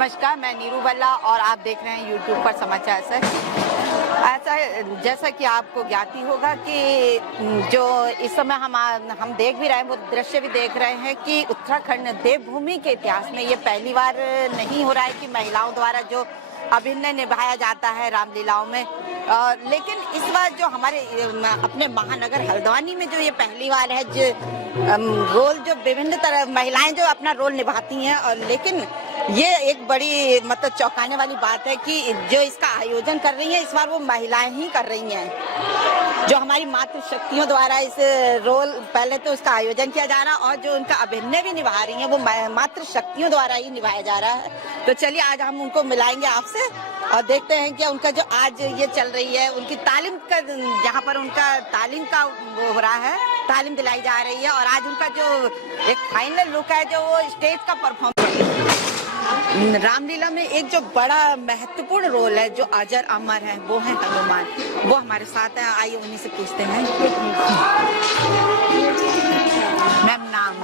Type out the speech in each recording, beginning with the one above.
नमस्कार, मैं नीरू बल्ला और आप देख रहे हैं यूट्यूब पर समाचार सर। ऐसा जैसा कि आपको ज्ञात ही होगा कि जो इस समय हम देख भी रहे हैं, वो दृश्य भी देख रहे हैं कि उत्तराखंड देवभूमि के इतिहास में ये पहली बार नहीं हो रहा है कि महिलाओं द्वारा जो अभिनय निभाया जाता है रामलीलाओं में। लेकिन इस बार जो हमारे अपने महानगर हल्द्वानी में जो ये पहली बार है जो रोल जो विभिन्न तरह महिलाएं जो अपना रोल निभाती हैं, और लेकिन ये एक बड़ी मतलब चौंकाने वाली बात है कि जो इसका आयोजन कर रही हैं इस बार वो महिलाएं ही कर रही हैं। जो हमारी मातृ शक्तियों द्वारा इस रोल पहले तो उसका आयोजन किया जा रहा है और जो उनका अभिनय भी निभा रही हैं वो मातृ शक्तियों द्वारा ही निभाया जा रहा है। तो चलिए आज हम उनको मिलाएंगे आपसे और देखते हैं कि उनका जो आज ये चल रही है उनकी तालीम का, यहाँ पर उनका तालीम का वो हो रहा है, तालीम दिलाई जा रही है और आज उनका जो एक फाइनल लुक है जो वो स्टेज का परफॉर्मेंस। रामलीला में एक जो बड़ा महत्वपूर्ण रोल है जो अजर अमर है वो है हनुमान। वो हमारे साथ है, आइए उन्हीं से पूछते हैं। मैम नाम?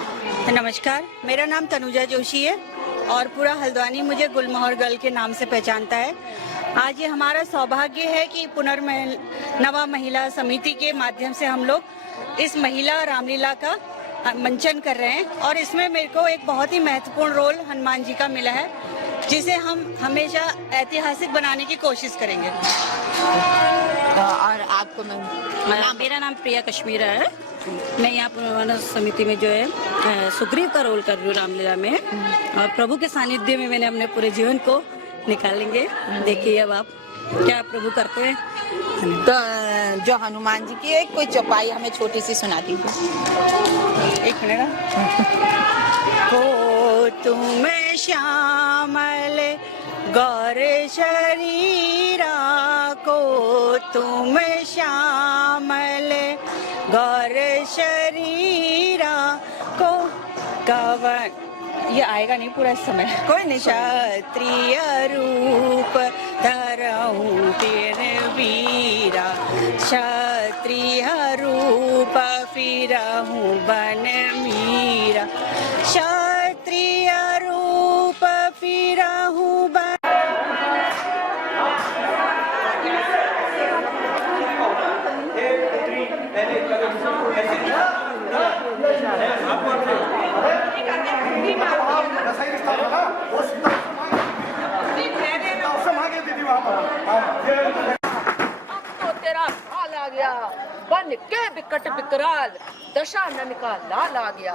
नमस्कार, मेरा नाम तनुजा जोशी है और पूरा हल्द्वानी मुझे गुलमोहर गर्ल के नाम से पहचानता है। आज ये हमारा सौभाग्य है कि पुनर्नवा महिला समिति के माध्यम से हम लोग इस महिला रामलीला का मंचन कर रहे हैं और इसमें मेरे को एक बहुत ही महत्वपूर्ण रोल हनुमान जी का मिला है जिसे हम हमेशा ऐतिहासिक बनाने की कोशिश करेंगे। और आपको मेरा नाम प्रिया कश्मीरा है। मैं यहाँ पुनर्नवा समिति में जो है सुग्रीव का रोल कर रही हूँ रामलीला में और प्रभु के सानिध्य में मैंने अपने पूरे जीवन को निकालेंगे। देखिए अब आप क्या प्रभु करते हैं। तो जो हनुमान जी की एक कोई चौपाई हमें छोटी सी सुना दीजिए। एक मिनट। हो तुम श्यामल गौर शरीरा को, तुम श्यामल गौर शरीरा को कवन, ये आएगा नहीं पूरा इस समय, कोई नहीं। क्षत्रिय रूप धरऊं फिर वीरा, क्षत्रिय रूप फिरहूं बन मीरा, क्षत्रिय रूप फिरहूं बन। तो तेरा साल आ गया बन के बिकट बिकराल, दशानन का लाल आ गया।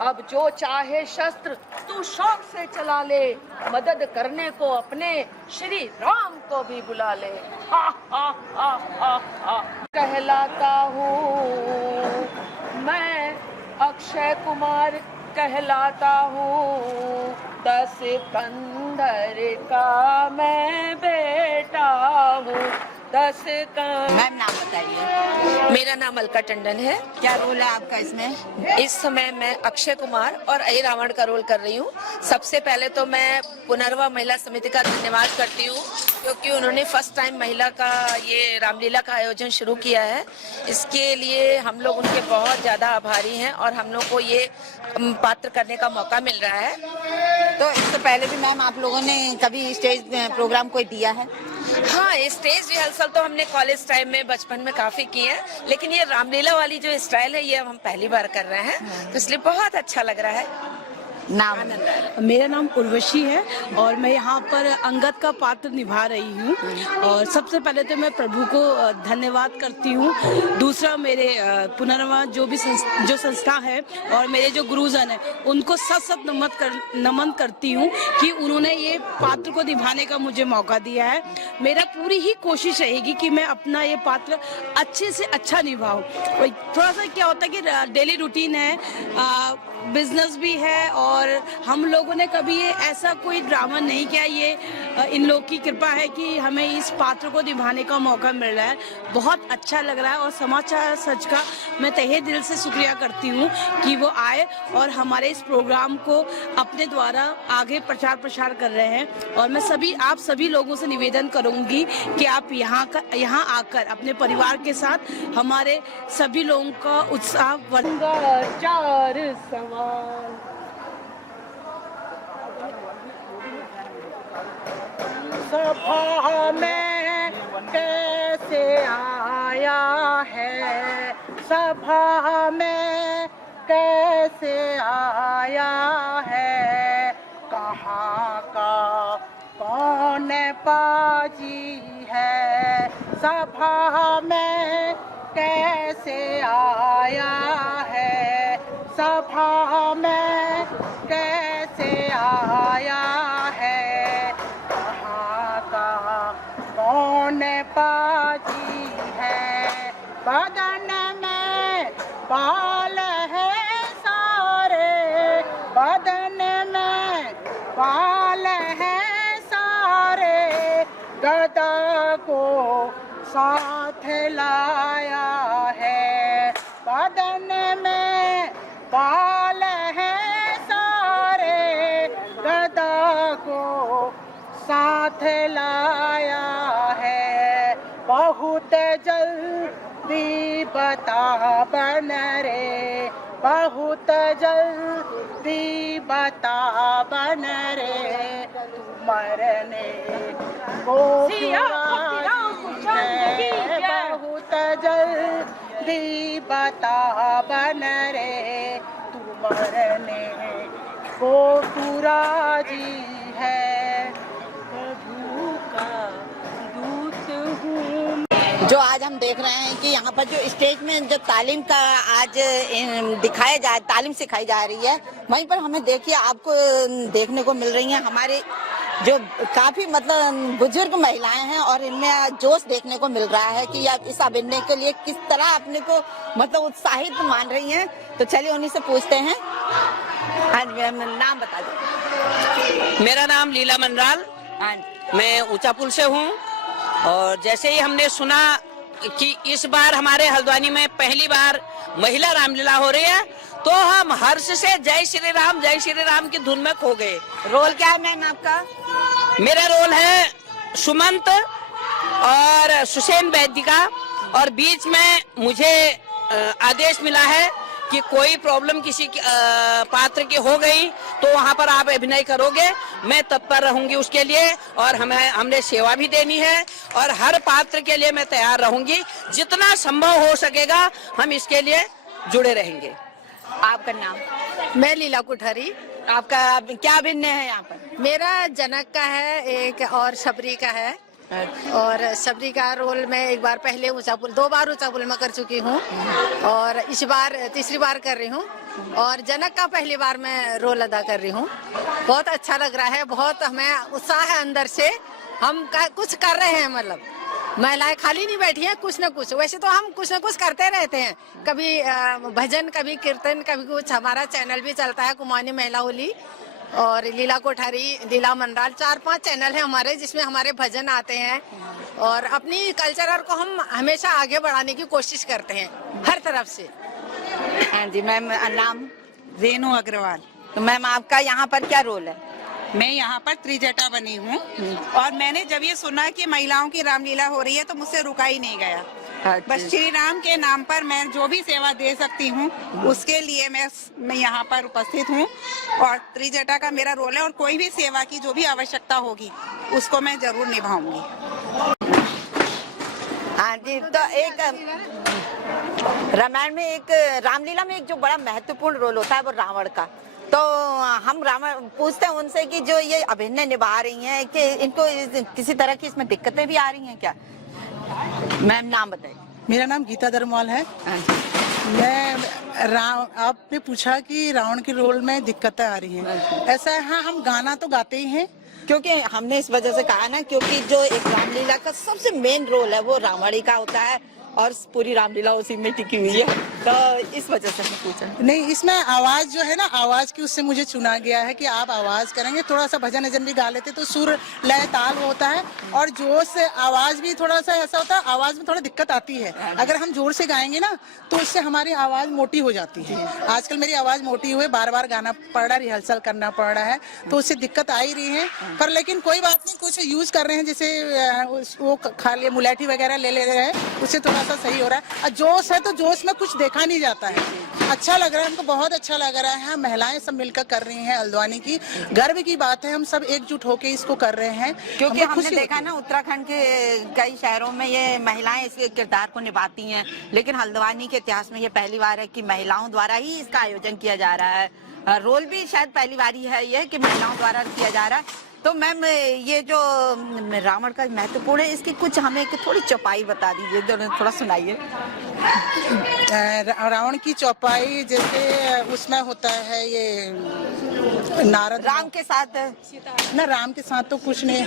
अब जो चाहे शस्त्र तू शौक से चला ले, मदद करने को अपने श्री राम को भी बुला ले। हा हा हा हा हा। कहलाता हूँ मैं अक्षय कुमार, कहलाता हूँ 10 कंधर का मैं बेटा हूँ। 10 मैम नाम बताइए। मेरा नाम अलका टंडन है। क्या रोल है आपका इसमें? इस समय मैं अक्षय कुमार और अहि रावण का रोल कर रही हूँ। सबसे पहले तो मैं पुनर्नवा महिला समिति का धन्यवाद करती हूँ क्योंकि उन्होंने फर्स्ट टाइम महिला का ये रामलीला का आयोजन शुरू किया है। इसके लिए हम लोग उनके बहुत ज़्यादा आभारी हैं और हम लोग को ये पात्र करने का मौका मिल रहा है। तो इससे पहले भी मैम आप लोगों ने कभी स्टेज प्रोग्राम कोई दिया है? हाँ, स्टेज रिहर्सल तो हमने कॉलेज टाइम में बचपन में काफी की है, लेकिन ये रामलीला वाली जो स्टाइल है ये हम पहली बार कर रहे हैं, तो इसलिए बहुत अच्छा लग रहा है। नाम? मेरा नाम उर्वशी है और मैं यहाँ पर अंगद का पात्र निभा रही हूँ। और सबसे पहले तो मैं प्रभु को धन्यवाद करती हूँ। दूसरा मेरे पुनर्नवा जो संस्था है और मेरे जो गुरुजन है उनको सत नमन करती हूँ कि उन्होंने ये पात्र को निभाने का मुझे मौका दिया है। मेरा पूरी ही कोशिश रहेगी कि मैं अपना ये पात्र अच्छे से अच्छा निभाऊँ। थोड़ा सा क्या होता है कि डेली रूटीन है, बिजनेस भी है और हम लोगों ने कभी ये ऐसा कोई ड्रामा नहीं किया। ये इन लोग की कृपा है कि हमें इस पात्र को निभाने का मौका मिल रहा है। बहुत अच्छा लग रहा है और समाचार सच का मैं तहे दिल से शुक्रिया करती हूँ कि वो आए और हमारे इस प्रोग्राम को अपने द्वारा आगे प्रचार कर रहे हैं। और मैं आप सभी लोगों से निवेदन करूँगी कि आप यहाँ आकर अपने परिवार के साथ हमारे सभी लोगों का उत्साह चार सवाल सभा में कैसे आया है, सभा में कैसे आया है, कहाँ का कौन पाजी है, सभा में कैसे आया है, सभा में कैसे आया है, कहाँ का कौन पाजी है, बदन में बाल है सारे, बदन में बाल है सारे, गदा को साथ लाया है, बदन में बाल है सारे, गदा को साथ लाया है, बहुत जल्दी बता बन रे, बहुत जल्दी बता बन रे, मरने को है, बहुत जल्दी बता बन रे, तू मरने को तू राजी है, प्रभु का दूत हूँ। जो आज हम देख रहे हैं कि यहाँ पर जो स्टेज में जो तालीम का आज दिखाया जा तालीम सिखाई जा रही है, वहीं पर हमें देखिए आपको देखने को मिल रही हैं हमारे जो काफी मतलब बुजुर्ग महिलाएं हैं और इनमें आज जोश देखने को मिल रहा है कि आप इस अभिनय के लिए किस तरह अपने को मतलब उत्साहित मान रही हैं। तो चलिए उन्हीं से पूछते हैं। हाँ जी, नाम बता दो। मेरा नाम लीला मनराल, हाँ, मैं ऊंचा पुल से हूँ। और जैसे ही हमने सुना कि इस बार हमारे हल्द्वानी में पहली बार महिला रामलीला हो रही है, तो हम हर्ष से जय श्री राम की धुन में खो गए। रोल क्या है मैम आपका? मेरा रोल है सुमंत और सुसेन वैद्य का, और बीच में मुझे आदेश मिला है कि कोई प्रॉब्लम किसी पात्र की हो गई तो वहाँ पर आप अभिनय करोगे, मैं तत्पर रहूंगी उसके लिए, और हमने सेवा भी देनी है और हर पात्र के लिए मैं तैयार रहूंगी, जितना संभव हो सकेगा हम इसके लिए जुड़े रहेंगे। आपका नाम? मैं लीला कुठारी। आपका क्या अभिनय है यहाँ पर? मेरा जनक का है एक और शबरी का है, और शबरी का रोल मैं एक बार पहले दो बार ऊंचा पुल में कर चुकी हूँ और इस बार तीसरी बार कर रही हूँ, और जनक का पहली बार मैं रोल अदा कर रही हूँ। बहुत अच्छा लग रहा है, बहुत हमें उत्साह है अंदर से, हम कुछ कर रहे हैं, मतलब महिलाएं खाली नहीं बैठी हैं, कुछ न कुछ। वैसे तो हम कुछ न कुछ करते रहते हैं, कभी भजन, कभी कीर्तन, कभी कुछ। हमारा चैनल भी चलता है कुमानी महिला होली और लीला कोठारी, लीला मनराल, 4-5 चैनल है हमारे जिसमें हमारे भजन आते हैं, और अपनी कल्चर को हम हमेशा आगे बढ़ाने की कोशिश करते हैं हर तरफ से। हाँ जी मैम, नाम? रेनू अग्रवाल। तो मैम आपका यहाँ पर क्या रोल है? मैं यहाँ पर त्रिजटा बनी हूँ, और मैंने जब ये सुना कि महिलाओं की रामलीला हो रही है तो मुझसे रुका ही नहीं गया। बस श्री राम के नाम पर मैं जो भी सेवा दे सकती हूँ उसके लिए मैं यहाँ पर उपस्थित हूँ, और त्रिजटा का मेरा रोल है, और कोई भी सेवा की जो भी आवश्यकता होगी उसको मैं जरूर निभाऊंगी। हाँ जी, तो एक रामायण में एक रामलीला में एक जो बड़ा महत्वपूर्ण रोल होता है वो रावण का। तो हम रावण पूछते हैं उनसे कि जो ये अभिनय निभा रही हैं कि इनको किसी तरह की इसमें दिक्कतें भी आ रही हैं क्या? मैम नाम बताइए। मेरा नाम गीता दरमवाल है। आपने पूछा कि रावण के रोल में दिक्कतें आ रही हैं, ऐसा है। हाँ, हम गाना तो गाते ही हैं, क्योंकि हमने इस वजह से कहा ना, क्योंकि जो एक रामलीला का सबसे मेन रोल है वो रावण ही का होता है, और पूरी रामलीला उसी में टिकी हुई है, तो इस वजह से मैं पूछा। नहीं, इसमें आवाज जो है ना, आवाज की उससे मुझे चुना गया है कि आप आवाज करेंगे। थोड़ा सा भजन भी गा लेते तो सुर लय ताल होता है, और जोर से आवाज भी थोड़ा सा ऐसा होता है, आवाज में थोड़ा दिक्कत आती है। अगर हम जोर से गाएंगे ना तो उससे हमारी आवाज मोटी हो जाती है। आजकल मेरी आवाज मोटी हुई, बार बार गाना पड़ रहा है, रिहर्सल करना पड़ रहा है, तो उससे दिक्कत आ ही रही है। पर लेकिन कोई बात नहीं, कुछ यूज कर रहे हैं, जैसे वो खा लिए मुलैठी वगैरह ले रहे हैं, उससे थोड़ा सा सही हो रहा है। जोश है तो जोश में कुछ देखा देखा नहीं जाता है। अच्छा लग रहा है, हमको बहुत अच्छा लग रहा है। महिलाएं सब मिलकर कर रही हैं हल्द्वानी की, गर्व की बात है। हम सब एकजुट होकर इसको कर रहे हैं, क्योंकि हमको हमने खुशी देखा होती ना उत्तराखंड के कई शहरों में ये महिलाएं इसके किरदार को निभाती हैं, लेकिन हल्द्वानी के इतिहास में ये पहली बार है कि महिलाओं द्वारा ही इसका आयोजन किया जा रहा है। रोल भी शायद पहली बार ही है ये कि महिलाओं द्वारा किया जा रहा है। तो मैम ये जो रावण का महत्वपूर्ण है, इसकी कुछ हमें थोड़ी चौपाई बता दीजिए, थोड़ा सुनाइए। रावण की चौपाई जैसे उसमें होता है ये नारद राम के साथ ना, राम के साथ तो कुछ नहीं,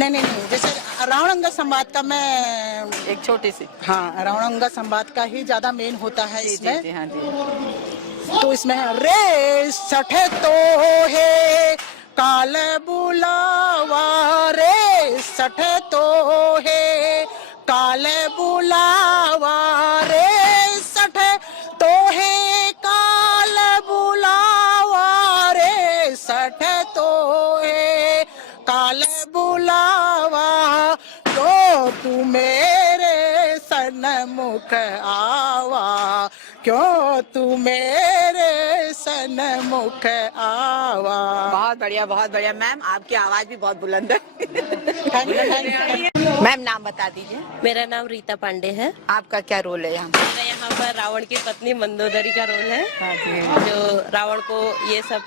नहीं, जैसे रावण अंगद संवाद का मैं एक छोटी सी, हाँ, रावण अंगद संवाद का ही ज्यादा मेन होता है इसमें। जी, हाँ जी। तो इसमें है रे सठे तो है काल बुलावा, रे सठे तो है काल बुलावा, रे सठे तो है काल बुलावा, रे सठे तो है काल बुलावा, तो तू मेरे सन्मुख आवा, क्यों तू मेरे सन्मुख आवा। बहुत बढ़िया मैम, आपकी आवाज भी बहुत बुलंद है। मैम नाम बता दीजिए। मेरा नाम रीता पांडे है। आपका क्या रोल है यहाँ? मेरा यहाँ पर रावण की पत्नी मंदोदरी का रोल है, जो रावण को ये सब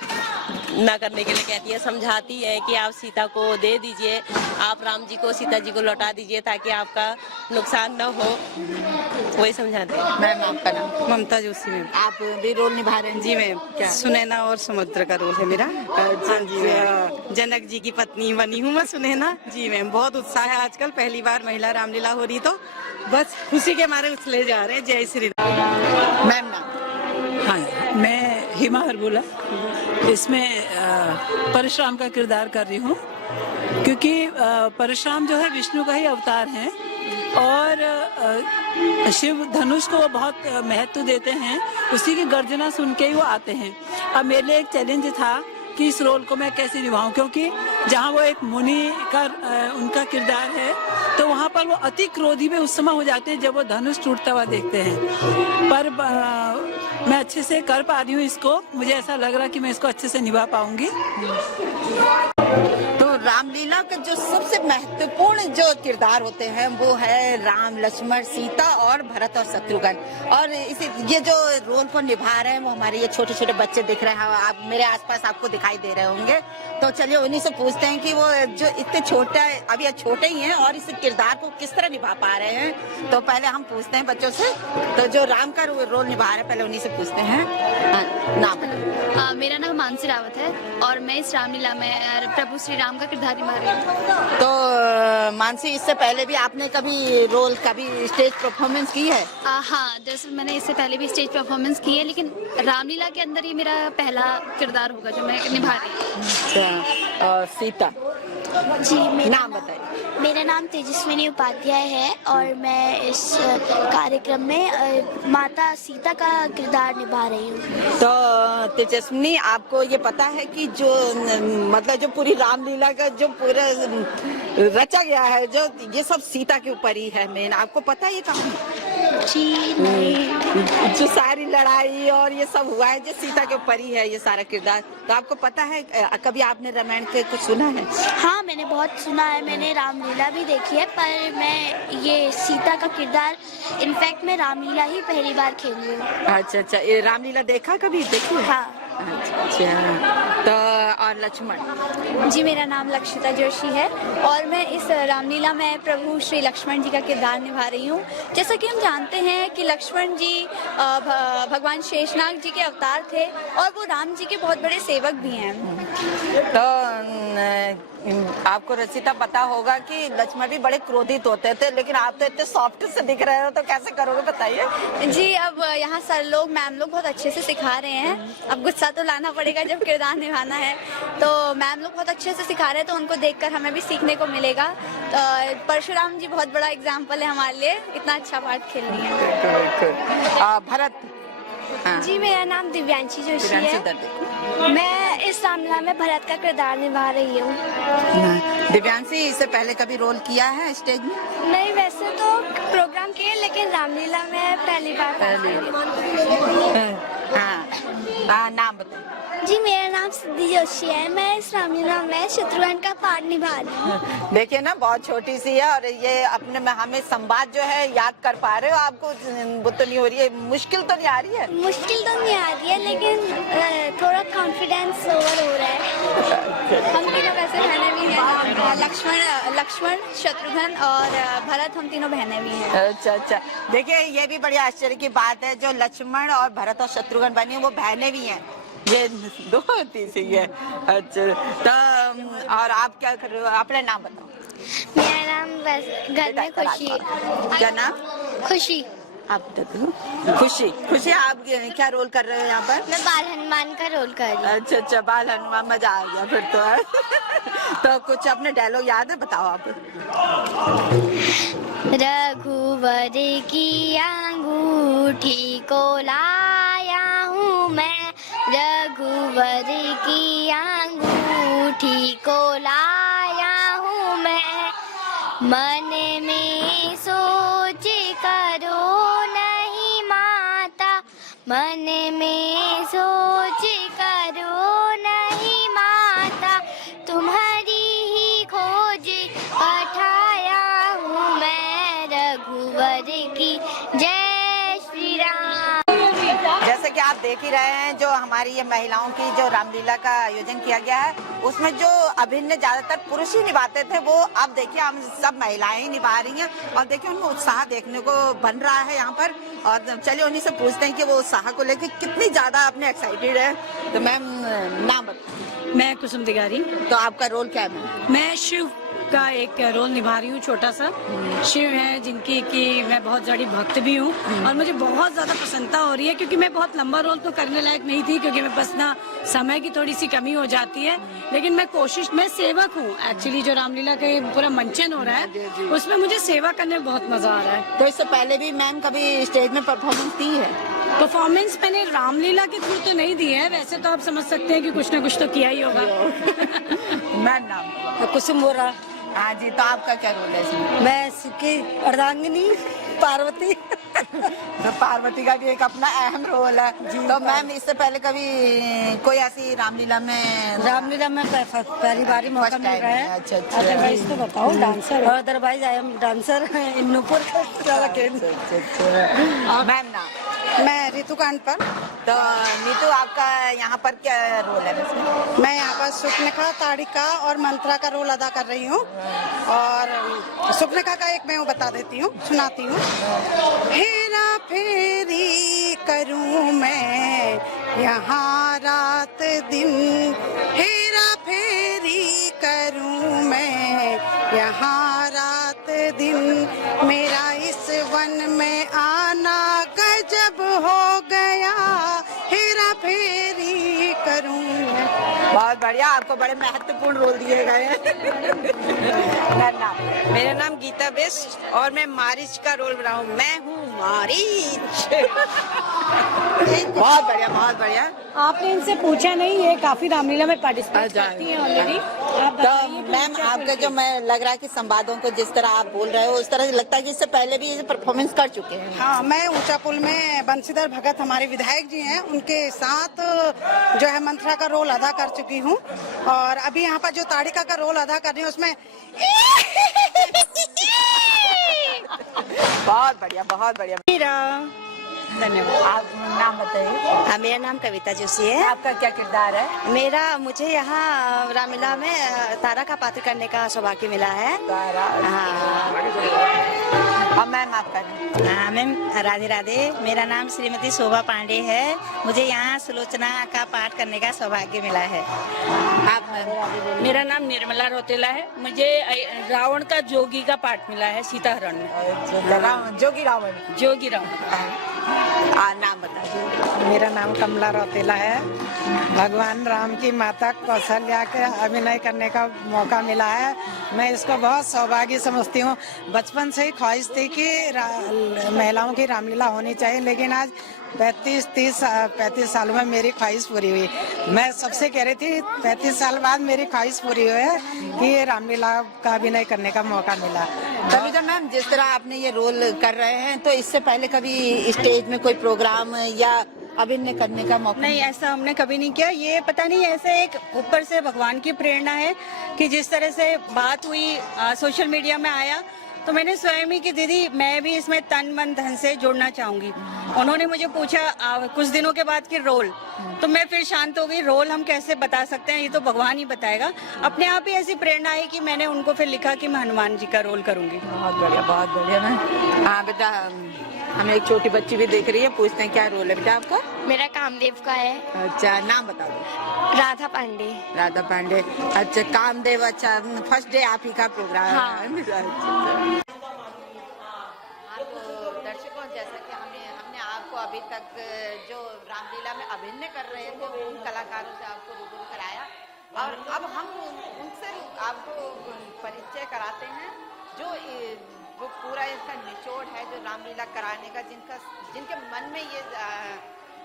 न करने के लिए कहती है, समझाती है कि आप सीता को दे दीजिए, आप राम जी को सीता जी को लौटा दीजिए ताकि आपका नुकसान न हो, वही समझाते हैं। मैम आपका नाम? ममता जोशी मैम। आप भी रोल निभा रहे हैं? जी मैम, क्या? सुनैना और समुद्र का रोल है मेरा। हाँ जी मैम, जनक जी की पत्नी बनी हूँ मैं सुनैना। जी मैम, बहुत उत्साह है आजकल, पहली बार महिला रामलीला हो रही, तो बस खुशी के मारे उछले जा रहे हैं। जय श्री राम। मैम नाम? हाँ, मैं हिमा हरबुला इसमें परशुराम का किरदार कर रही हूँ, क्योंकि परशुराम जो है विष्णु का ही अवतार है और शिव धनुष को वो बहुत महत्व देते हैं, उसी की गर्जना सुन के ही वो आते हैं। अब मेरे लिए एक चैलेंज था कि इस रोल को मैं कैसे निभाऊं, क्योंकि जहाँ वो एक मुनि का उनका किरदार है, तो वहाँ पर वो अति क्रोधी में उस समय हो जाते हैं जब वो धनुष टूटता हुआ देखते हैं। पर मैं अच्छे से कर पा रही हूँ इसको, मुझे ऐसा लग रहा कि मैं इसको अच्छे से निभा पाऊंगी। तो रामलीला का जो सबसे महत्वपूर्ण जो किरदार होते हैं वो है राम, लक्ष्मण, सीता और भरत और शत्रुघ्न, और इसी ये जो रोल को निभा रहे हैं वो हमारे ये छोटे छोटे बच्चे दिख रहे हैं, आप मेरे आसपास आपको दिखाई दे रहे होंगे। तो चलिए उन्हीं से पूछते हैं कि वो जो इतने छोटे, अभी छोटे ही हैं और इस किरदार को किस तरह निभा पा रहे हैं। तो पहले हम पूछते हैं बच्चों से, तो जो राम का रोल निभा रहे हैं पहले उन्हीं से पूछते हैं। नाम बताइए। मेरा नाम मानसी रावत है और मैं इस रामलीला में प्रभु श्री राम का किरदार निभा रही हूँ। तो मानसी, इससे पहले भी आपने कभी स्टेज परफॉर्मेंस की है? हाँ, दरअसल मैंने इससे पहले भी स्टेज परफॉर्मेंस की है, लेकिन रामलीला के अंदर ये मेरा पहला किरदार होगा जो मैं निभा रही हूँ। अच्छा, और सीता? जी, नाम बताइए। मेरा नाम तेजस्विनी उपाध्याय है और मैं इस कार्यक्रम में माता सीता का किरदार निभा रही हूँ। तो तेजस्विनी, आपको ये पता है कि जो मतलब जो पूरी रामलीला का जो पूरा रचा गया है, जो ये सब सीता के ऊपर ही है मेन, आपको पता है ये कहानी? जी नहीं। जो सारी लड़ाई और ये सब हुआ है जो सीता के ऊपर ही है ये सारा किरदार, तो आपको पता है? कभी आपने रामायण के कुछ सुना है? हाँ, मैंने बहुत सुना है, मैंने रामलीला भी देखी है, पर मैं ये सीता का किरदार, इनफैक्ट मैं रामलीला ही पहली बार खेली हूँ। अच्छा, ये रामलीला देखा कभी? देखी? हाँ। अच्छा, तो और लक्ष्मण? जी, मेरा नाम लक्षिता जोशी है और मैं इस रामलीला में प्रभु श्री लक्ष्मण जी का किरदार निभा रही हूँ। जैसा कि हम जानते हैं कि लक्ष्मण जी भगवान शेषनाग जी के अवतार थे और वो राम जी के बहुत बड़े सेवक भी हैं। तो आपको रचिता पता होगा कि लक्ष्मण भी बड़े क्रोधित होते थे, लेकिन आप तो इतने सॉफ्ट से दिख रहे हो, तो कैसे करोगे बताइए? जी, अब यहाँ सर लोग, मैम लोग बहुत अच्छे से सिखा रहे हैं, अब गुस्सा तो लाना पड़ेगा जब किरदार निभाना है, तो मैम लोग बहुत अच्छे से सिखा रहे हैं, तो उनको देखकर हमें भी सीखने को मिलेगा। तो परशुराम जी बहुत बड़ा एग्जाम्पल है हमारे लिए, इतना अच्छा पार्ट खेल रही है। भरत? जी, मेरा नाम दिव्यांशी जोशी है। मैं इस रामलीला में भरत का किरदार निभा रही हूँ। दिव्यांशी, इससे पहले कभी रोल किया है स्टेज में? नहीं, वैसे तो प्रोग्राम किए, लेकिन रामलीला में पहली बार। हाँ, नाम बताइए। जी, मेरा नाम सिद्धि जोशी है। मैं इस रामलीला में शत्रुघ्न का पार्ट निभा रही हूँ। देखिए ना, बहुत छोटी सी है और ये अपने में हमें संवाद जो है याद कर पा रहे हो। आपको वो तो नहीं हो रही है, मुश्किल तो नहीं आ रही है? मुश्किल तो नहीं आ रही है, लेकिन थोड़ा कॉन्फिडेंस ओवर हो रहा है। हम तीनों वैसे बहने भी हैं, लक्ष्मण, शत्रुघ्न और भरत, हम तीनों बहनें भी हैं। अच्छा। देखिए, ये भी बड़ी आश्चर्य की बात है, जो लक्ष्मण और भरत और शत्रुघ्न बनी वो बहनें भी हैं। ये दो तीसरी है। अच्छा, तो और आप क्या कर रहे हो? अपना नाम बताओ। मेरा नाम घर में खुशी। क्या नाम? खुशी। आप बता दो। खुशी, आप क्या रोल कर रहे हो यहाँ पर? मैं बाल हनुमान का रोल कर रही हूँ। अच्छा, बाल हनुमान, मजा आ गया फिर तो। तो कुछ अपने डायलॉग याद है, बताओ आप। रघुवर की अंगूठी को लाया हूँ मैं, रघुवर की अंगूठी को लाया हूँ मैं, मन में सोच करो नहीं माता, मन में सोच करो नहीं माता, तुम्हारी ही खोज पठाया हूँ मैं, रघुवर की जय श्री राम। जैसे कि आप देख ही रहे हैं, जो हमारी ये महिलाओं की जो रामलीला का आयोजन किया गया है, उसमें जो अभिनय ज्यादातर पुरुष ही निभाते थे, वो अब देखिए हम सब महिलाएं ही निभा रही हैं। और देखिए, उनमें उत्साह देखने को बन रहा है यहाँ पर। और चलिए उन्हीं से पूछते हैं कि वो उत्साह को लेकर कितनी ज्यादा अपने एक्साइटेड है। तो मैम, नाम बताइए। मैं कुसुम तिवारी। तो आपका रोल क्या है? मैं शिव का एक रोल निभा रही हूँ, छोटा सा। शिव है जिनकी कि मैं बहुत बड़ी भक्त भी हूँ और मुझे बहुत ज्यादा प्रसन्नता हो रही है, क्योंकि मैं बहुत लंबा रोल तो करने लायक नहीं थी, क्योंकि मेरे पास ना समय की थोड़ी सी कमी हो जाती है। लेकिन मैं सेवक हूँ एक्चुअली। जो रामलीला का पूरा मंचन हो रहा है, उसमें मुझे सेवा करने में बहुत मजा आ रहा है। तो इससे पहले भी मैम कभी स्टेज में परफॉर्मेंस दी है? परफॉर्मेंस मैंने रामलीला के थ्रू तो नहीं दी है, वैसे तो आप समझ सकते हैं कि कुछ ना कुछ तो किया ही होगा। मैम, नाम? कुसुम बोरा। हाँ जी, तो आपका क्या रोल है इसमें? मैं शिव की अर्धांगिनी पार्वती। तो पार्वती का भी एक अपना अहम रोल है। तो मैम, इससे पहले कभी कोई ऐसी रामलीला में पहली बार ही मौका मिल रहा है। अच्छा। अदरवाइज तो बताओ dancer, otherwise I am dancer in Nupur. Ma'am, नाम? मैं ऋतु कांडपर। तो नीतू, आपका यहाँ पर क्या रोल है इसमें? मैं यहाँ पर सुपनेखा, ताड़िका और मंत्रा का रोल अदा कर रही हूँ। और सुपनेखा का एक मैं वो बता देती हूँ, सुनाती हूँ। हेरा फेरी करूँ मैं यहाँ रात दिन, हेरा फेरी करूँ मैं यहाँ रात दिन, मेरा इस वन में आना गजब हो गया, हेरा फेरी करूँ मैं। बहुत बढ़िया, आपको बड़े महत्वपूर्ण रोल दिए गए हैं। नाम? मेरा नाम गीता बिष्ट और मैं मारिच का रोल बना हूँ। मैं हूँ मारिच। बहुत बढ़िया, बहुत बढ़िया। आपने इनसे पूछा नहीं, ये काफी रामलीला में पार्टिसिपेट करती हैं ऑलरेडी। तो मैम, आपका जो मैं लग रहा है कि संवादों को जिस तरह आप बोल रहे हो, उस तरह लगता है कि इससे पहले भी ये परफॉर्मेंस कर चुके हैं। हाँ, मैं ऊंचा पुल में बंशीधर भगत हमारे विधायक जी हैं, उनके साथ जो है मंत्रा का रोल अदा कर चुकी हूँ। और अभी यहाँ पर जो ताड़िका का रोल अदा कर रही हूँ, उसमें बहुत बढ़िया, बहुत बढ़िया। धन्यवाद। आप नाम बताइए। मेरा नाम कविता जोशी है। आपका क्या किरदार है? मुझे यहाँ रामलीला में तारा का पात्र करने का सौभाग्य मिला है। और मैम, आपका? हाँ मैम, राधे राधे। मेरा नाम श्रीमती शोभा पांडे है। मुझे यहाँ सुलोचना का पाठ करने का सौभाग्य मिला है। आप? मेरा नाम निर्मला रोतेला है। मुझे रावण का जोगी का पाठ मिला है सीताहरण में। जोगी रावण। जोगी रावण। नाम बताइए। मेरा नाम कमला रौतेला है। भगवान राम की माता कौशल्या के अभिनय करने का मौका मिला है। मैं इसको बहुत सौभाग्य समझती हूँ। बचपन से ही ख्वाहिश थी कि महिलाओं की रामलीला होनी चाहिए, लेकिन आज 35 सालों में मेरी ख्वाहिश पूरी हुई। मैं सबसे कह रही थी 35 साल बाद मेरी ख्वाहिश पूरी हुई है कि ये रामलीला का अभिनय करने का मौका मिला। तनुजा मैम, जिस तरह आपने ये रोल कर रहे हैं, तो इससे पहले कभी स्टेज में कोई प्रोग्राम या अभिनय करने का मौका? नहीं, ऐसा हमने कभी नहीं किया। ये पता नहीं, ऐसे एक ऊपर से भगवान की प्रेरणा है कि जिस तरह से बात हुई, सोशल मीडिया में आया, तो मैंने स्वयं ही कि दीदी मैं भी इसमें तन मन धन से जुड़ना चाहूंगी। उन्होंने मुझे पूछा कुछ दिनों के बाद कि रोल, तो मैं फिर शांत हो गई। रोल हम कैसे बता सकते हैं, ये तो भगवान ही बताएगा। अपने आप ही ऐसी प्रेरणा है कि मैंने उनको फिर लिखा कि मैं हनुमान जी का रोल करूंगी। बहुत बढ़िया, बहुत बढ़िया। मैम, हाँ बेटा, हमें एक छोटी बच्ची भी देख रही है, पूछते हैं क्या रोल है बेटा आपका? मेरा कामदेव का है। अच्छा, नाम बता दो। राधा पांडे। राधा पांडे। अच्छा, कामदेव। अच्छा, फर्स्ट डे आप ही का प्रोग्राम है। हाँ। तो दर्शकों, जैसा कि हमने आपको अभी तक जो रामलीला में अभिनय कर रहे थे उन कलाकारों से आपको रूबरू कराया, और अब हम उनसे आपको परिचय कराते हैं जो वो पूरा इसका निचोड़ है, जो रामलीला कराने का, जिनके मन में ये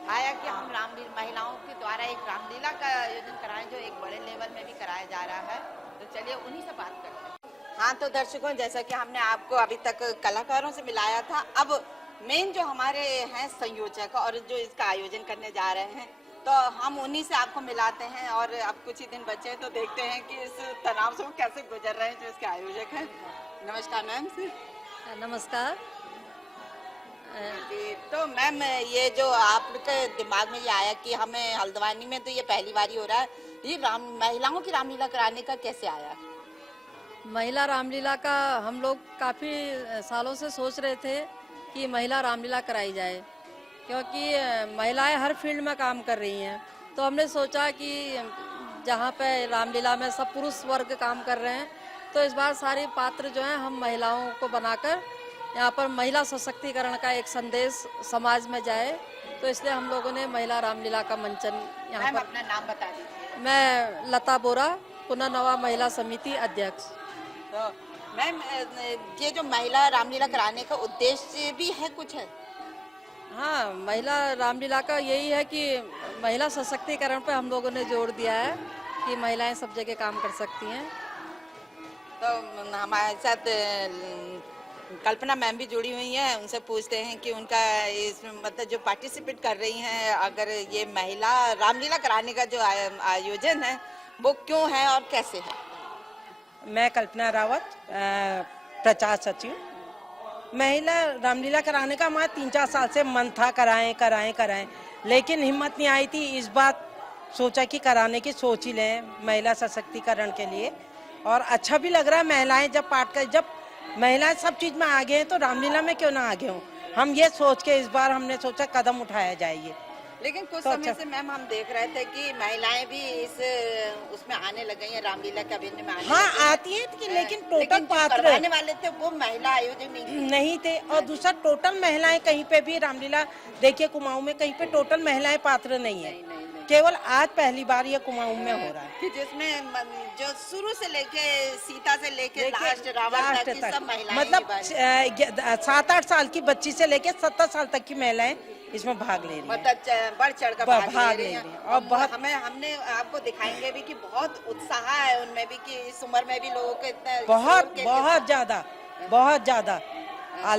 आया कि हम रामलीला महिलाओं के द्वारा एक रामलीला का आयोजन कराएं जो एक बड़े लेवल में भी कराया जा रहा है। तो चलिए उन्हीं से बात करते हैं। हाँ, तो दर्शकों, जैसा कि हमने आपको अभी तक कलाकारों से मिलाया था, अब मेन जो हमारे हैं संयोजक और जो इसका आयोजन करने जा रहे हैं, तो हम उन्हीं से आपको मिलाते हैं। और अब कुछ ही दिन बचे हैं, तो देखते हैं कि इस तनाव से वो कैसे गुजर रहे हैं जो इसके आयोजक हैं। नमस्कार मैम। नमस्कार। तो मैम, ये जो आपके दिमाग में ये आया कि हमें हल्द्वानी में तो ये पहली बार ही हो रहा है, ये महिलाओं की रामलीला कराने का कैसे आया? महिला रामलीला का हम लोग काफ़ी सालों से सोच रहे थे कि महिला रामलीला कराई जाए, क्योंकि महिलाएं हर फील्ड में काम कर रही हैं। तो हमने सोचा कि जहाँ पे रामलीला में सब पुरुष वर्ग काम कर रहे हैं, तो इस बार सारे पात्र जो हैं हम महिलाओं को बनाकर यहाँ पर महिला सशक्तिकरण का एक संदेश समाज में जाए, तो इसलिए हम लोगों ने महिला रामलीला का मंचन यहाँ पर। अपना नाम बता दीजिए। मैं लता बोरा, पुनर्नवा महिला समिति अध्यक्ष। तो मैम, ये जो महिला रामलीला कराने का उद्देश्य भी है कुछ है? हाँ, महिला रामलीला का यही है कि महिला सशक्तिकरण पे हम लोगों ने जोर दिया है कि महिलाएं सब जगह काम कर सकती हैं। तो हमारे साथ कल्पना मैम भी जुड़ी हुई हैं, उनसे पूछते हैं कि उनका इसमें मतलब जो पार्टिसिपेट कर रही हैं, अगर ये महिला रामलीला कराने का जो आयोजन है वो क्यों है और कैसे है? मैं कल्पना रावत, प्रचार सचिव। महिला रामलीला कराने का हमारा 3-4 साल से मन था, कराएं, लेकिन हिम्मत नहीं आई थी। इस बार सोचा कि कराने की सोच ही लें महिला सशक्तिकरण के लिए, और अच्छा भी लग रहा है। महिलाएं जब महिलाएं सब चीज में आगे हैं, तो रामलीला में क्यों ना आगे हों। हम ये सोच के इस बार हमने सोचा कदम उठाया जाए। लेकिन कुछ समय से मैम हम देख रहे थे कि महिलाएं भी उसमें आने लग गई हैं, रामलीला के अभिनय में हाँ, आती हैं, लेकिन टोटल पात्र करवाने वाले थे वो महिला आयोजक नहीं थे। और दूसरा, टोटल महिलाएं कहीं पे भी रामलीला देखिए कुमाऊं में कहीं पे टोटल महिलाएं पात्र नहीं है। केवल आज पहली बार ये कुमाऊं में हो रहा है कि जिसमें जो शुरू से लेके सीता से लेके लास्ट रावण तक की सब महिलाएं, मतलब 7-8 साल की बच्ची से लेके 70 साल तक की महिलाएं इसमें भाग ले रही हैं, मतलब बढ़ चढ़ कर भाग ले रही हैं। और बहुत हमने आपको दिखाएंगे भी कि बहुत उत्साह है उनमें भी, कि इस उम्र में भी लोगों के इतना बहुत ज्यादा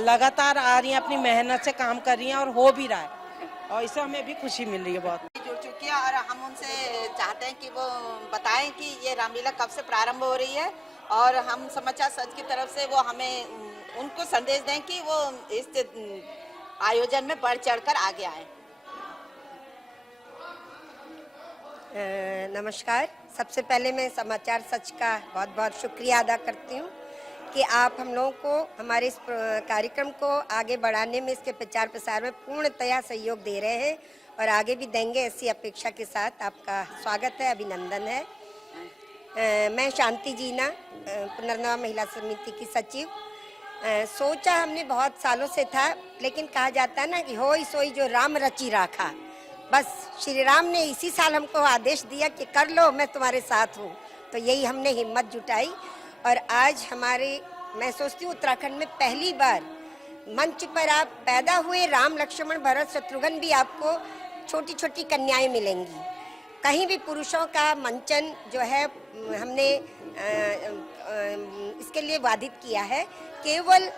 लगातार आ रही हैं, अपनी मेहनत से काम कर रही हैं और हो भी रहा है, और इससे हमें भी खुशी मिल रही है बहुत। जुड़ चुकी है और हम उनसे चाहते हैं कि वो बताएं कि ये रामलीला कब से प्रारंभ हो रही है, और हम समाचार सच की तरफ से वो हमें उनको संदेश दें कि वो इस आयोजन में बढ़ चढ़कर आगे आए। नमस्कार। सबसे पहले मैं समाचार सच का बहुत बहुत शुक्रिया अदा करती हूँ कि आप हम लोगों को हमारे इस कार्यक्रम को आगे बढ़ाने में, इसके प्रचार प्रसार में पूर्णतया सहयोग दे रहे हैं और आगे भी देंगे, ऐसी अपेक्षा के साथ आपका स्वागत है, अभिनंदन है। मैं शांति जीना, पुनर्नवा महिला समिति की सचिव। सोचा हमने बहुत सालों से था, लेकिन कहा जाता है ना कि होई सोई जो राम रची राखा। बस श्री राम ने इसी साल हमको आदेश दिया कि कर लो, मैं तुम्हारे साथ हूँ, तो यही हमने हिम्मत जुटाई। और आज मैं सोचती हूँ उत्तराखंड में पहली बार मंच पर आप पैदा हुए राम लक्ष्मण भरत शत्रुघ्न भी आपको छोटी छोटी कन्याएं मिलेंगी। कहीं भी पुरुषों का मंचन जो है हमने इसके लिए वादित किया है, केवल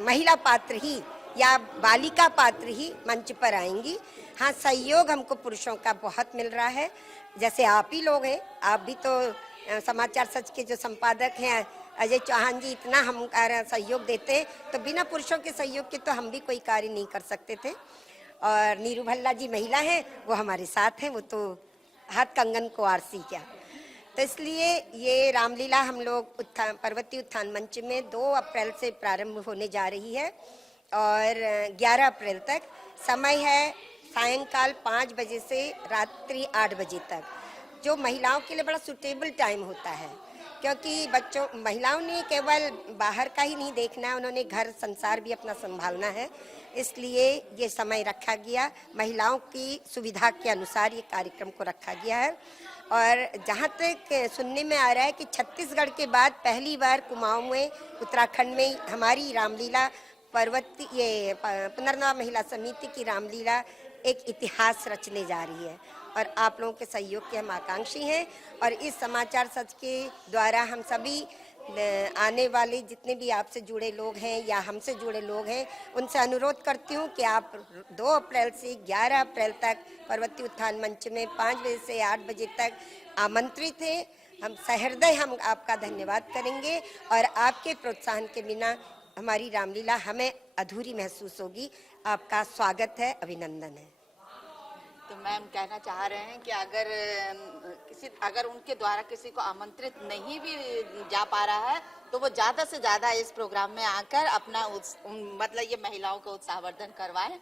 महिला पात्र ही या बालिका पात्र ही मंच पर आएंगी। हाँ, सहयोग हमको पुरुषों का बहुत मिल रहा है, जैसे आप ही लोग हैं, आप भी तो समाचार सच के जो संपादक हैं अजय चौहान जी, इतना हम सहयोग देते हैं, तो बिना पुरुषों के सहयोग के तो हम भी कोई कार्य नहीं कर सकते थे। और नीरू भल्ला जी महिला हैं, वो हमारे साथ हैं, वो तो हाथ कंगन को आरसी क्या। तो इसलिए ये रामलीला हम लोग पर्वतीय उत्थान मंच में 2 अप्रैल से प्रारंभ होने जा रही है और 11 अप्रैल तक। समय है सायंकाल 5 बजे से रात्रि 8 बजे तक, जो महिलाओं के लिए बड़ा सुटेबल टाइम होता है, क्योंकि महिलाओं ने केवल बाहर का ही नहीं देखना है, उन्होंने घर संसार भी अपना संभालना है। इसलिए ये समय रखा गया, महिलाओं की सुविधा के अनुसार ये कार्यक्रम को रखा गया है। और जहाँ तक सुनने में आ रहा है कि छत्तीसगढ़ के बाद पहली बार कुमाऊं में, उत्तराखंड में हमारी रामलीला ये पुनर्नवा महिला समिति की रामलीला एक इतिहास रचने जा रही है और आप लोगों के सहयोग के हम आकांक्षी हैं। और इस समाचार सच के द्वारा हम सभी आने वाले जितने भी आपसे जुड़े लोग हैं या हमसे जुड़े लोग हैं, उनसे अनुरोध करती हूँ कि आप 2 अप्रैल से 11 अप्रैल तक पर्वतीय उत्थान मंच में 5 बजे से 8 बजे तक आमंत्रित हैं। हम सहृदय हम आपका धन्यवाद करेंगे और आपके प्रोत्साहन के बिना हमारी रामलीला हमें अधूरी महसूस होगी। आपका स्वागत है, अभिनंदन है। तो मैम कहना चाह रहे हैं कि अगर उनके द्वारा किसी को आमंत्रित नहीं भी जा पा रहा है तो वो ज्यादा से ज्यादा इस प्रोग्राम में आकर अपना मतलब ये महिलाओं का उत्साहवर्धन करवाएं